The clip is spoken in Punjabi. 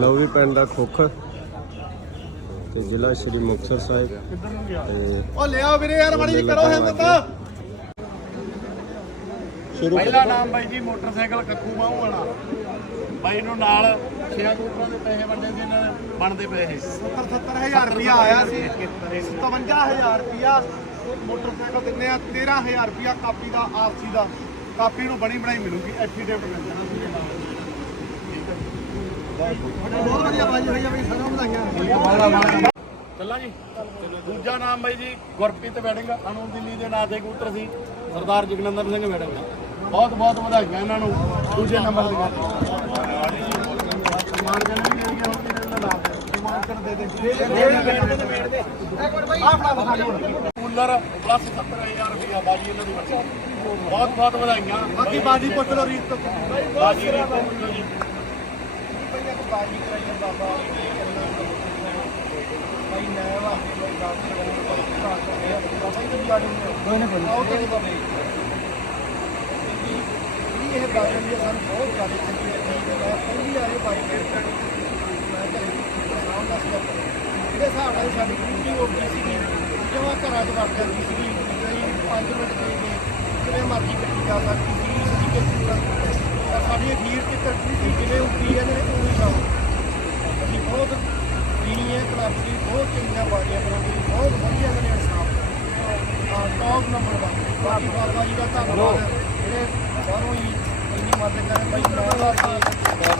ਲਓ ਵੀ ਪਿੰਡ ਦਾ ਖੁੱਖ ਤੇ ਜ਼ਿਲ੍ਹਾ ਸ਼੍ਰੀ ਮੁਕਤਸਰ ਸਾਹਿਬ ਤੇ ਉਹ ਲਿਆ ਵੀਰੇ ਯਾਰ ਮਾੜੀ ਜੀ ਕਰੋ ਹਿੰਮਤ ਸ਼ੁਰੂ ਪਹਿਲਾ ਨਾਮ ਬਾਈ ਜੀ ਮੋਟਰਸਾਈਕਲ ਕੱਕੂ ਮਾਹੂ ਵਾਲਾ। ਬਾਈ ਨੂੰ ਨਾਲ ਛੇ ਕੂਟਰਾਂ ਦੇ ਪੈਸੇ ਵੰਡੇ ਸੀ ਇਹਨਾਂ ਨੇ ਬਣਦੇ ਪਏ 70 70000 ਰੁਪਿਆ ਆਇਆ ਸੀ। 57000 ਰੁਪਿਆ ਮੋਟਰਸਾਈਕਲ ਦਿੰਨੇ ਆ 13000 ਰੁਪਿਆ ਕਾਪੀ ਦਾ ਆਰਸੀ ਦਾ। ਕਾਪੀ ਨੂੰ ਬਣੀ ਬਣਾਈ ਮਿਲੂਗੀ ਐਫੀਡੇਵਿਟ ਮਿਲ ਜਾਣਾ ਸੀ ਨਾਲ ਬਹੁਤ ਵਧੀਆ ਬਾਜੀ ਹੋਈ ਆ ਬਈ ਸਾਨੂੰ ਵਧਾਈਆਂ। ਚੱਲਾਂ ਜੀ ਦੂਜਾ ਨਾਮ ਬਾਈ ਜੀ ਗੁਰਪ੍ਰੀਤ ਵੈਡਿੰਗ ਅਨੂ ਦਿੱਲੀ ਦੇ ਨਾਂ ਤੇ ਕਬੂਤਰ ਸੀ ਸਰਦਾਰ ਜਗਨੰਦਨ ਸਿੰਘ ਵੈਡਿੰਗ ਬਹੁਤ ਬਹੁਤ ਵਧਾਈਆਂ ਇਹਨਾਂ ਨੂੰ ਦੂਜੇ ਨੰਬਰ ਦੀਆਂ ਸਮਾਨ ਕਰਨ ਦੇ ਗਿਆ ਹੁਣ ਕਿਹਨੇ ਦਾ ਨਾਮ ਕਰ ਦੇ ਦੇ ਦੇ ਦੇ ਇੱਕ ਮਿੰਟ। ਬਾਈ ਆ ਫੜਾ ਦਿਖਾ ਦਿਓ ਕੂਲਰ ਪਲੱਸ 70000 ਰੁਪਇਆ ਬਾਜੀ ਇਹਨਾਂ ਦੀ। ਬੱਚੀ ਬਹੁਤ ਬਹੁਤ ਵਧਾਈਆਂ। ਬਾਕੀ ਬਾਜੀ ਪੁੱਛ ਲਓ ਰੀਤ ਤੋਂ। ਬਾਜੀ ਰੀਤ ਤੋਂ ਪੁੱਛ ਲਓ ਜੀ। ਬਾਜੀ ਕਰਾਈ ਬਾਬਾ ਭਾਈ ਮੈਂ ਵਾਸਤੇ ਕੋਈ ਗੱਲ ਨਹੀਂ ਬਾਬਾ ਹੀ ਤਾਂ ਜਾ। ਰਹੇ ਕੋਈ ਨਹੀਂ ਕੋਈ ਆਉ ਤੇ ਬਾਬਾ ਇਹ ਇਹ ਬਾਜੀ ਦੀ ਸਾਨੂੰ ਬਹੁਤ ਜ਼ਿਆਦਾ ਚੰਗੀ ਲੱਗੀ ਮੈਂ ਪਹਿਲੀ ਆਏ ਬਾਈ ਦੇ ਮੈਂ ਤਾਂ ਨਾਮ ਦੱਸ ਗਿਆ ਇਹਦੇ ਹਿਸਾਬ ਨਾਲ ਸਾਡੀ ਡਿਊਟੀ ਹੋ ਗਈ ਸੀ ਜਿਵੇਂ ਘਰਾਂ 'ਚ ਵੜ ਜਾਂਦੀ ਸੀ 5 ਮਿੰਟ ਦੇ ਕੇ ਜਿਵੇਂ ਮਰਜ਼ੀ ਕੱਟੀ ਜਾ ਸਕਦੀ ਸੀ ਸੀ ਕਿ ਪੂਰਾ ਸਾਡੀ ਅਖੀਰ ਤੇ ਕੱਟਣੀ ਸੀ ਜਿਵੇਂ ਉੱਪੀ ਜਾਂਦੇ ਨੇ ਉਵੇਂ ਜਾਓ ਅਸੀਂ ਬਹੁਤ ਪੀਣੀ ਹੈ, ਕਲੱਬ ਦੀ ਬਹੁਤ ਚੰਗੀਆਂ ਬਾਜੀਆਂ ਬਣਾਉਂਦੇ ਬਹੁਤ ਵਧੀਆ ਨੇ ਇਨਸਾਫ ਹਾਂ ਟੌਪ ਨੰਬਰ 1 ਬਾਕੀ ਬਾਬਾ ਜੀ ਦਾ ਧੰਨਵਾਦ ਜਿਹੜੇ ਬਾਹਰੋਂ ਹੀ ਇੰਨੀ ਮਦਦ ਕਰੇ ਬਾਈ ਮੈਂ ਵਾਸਤੇ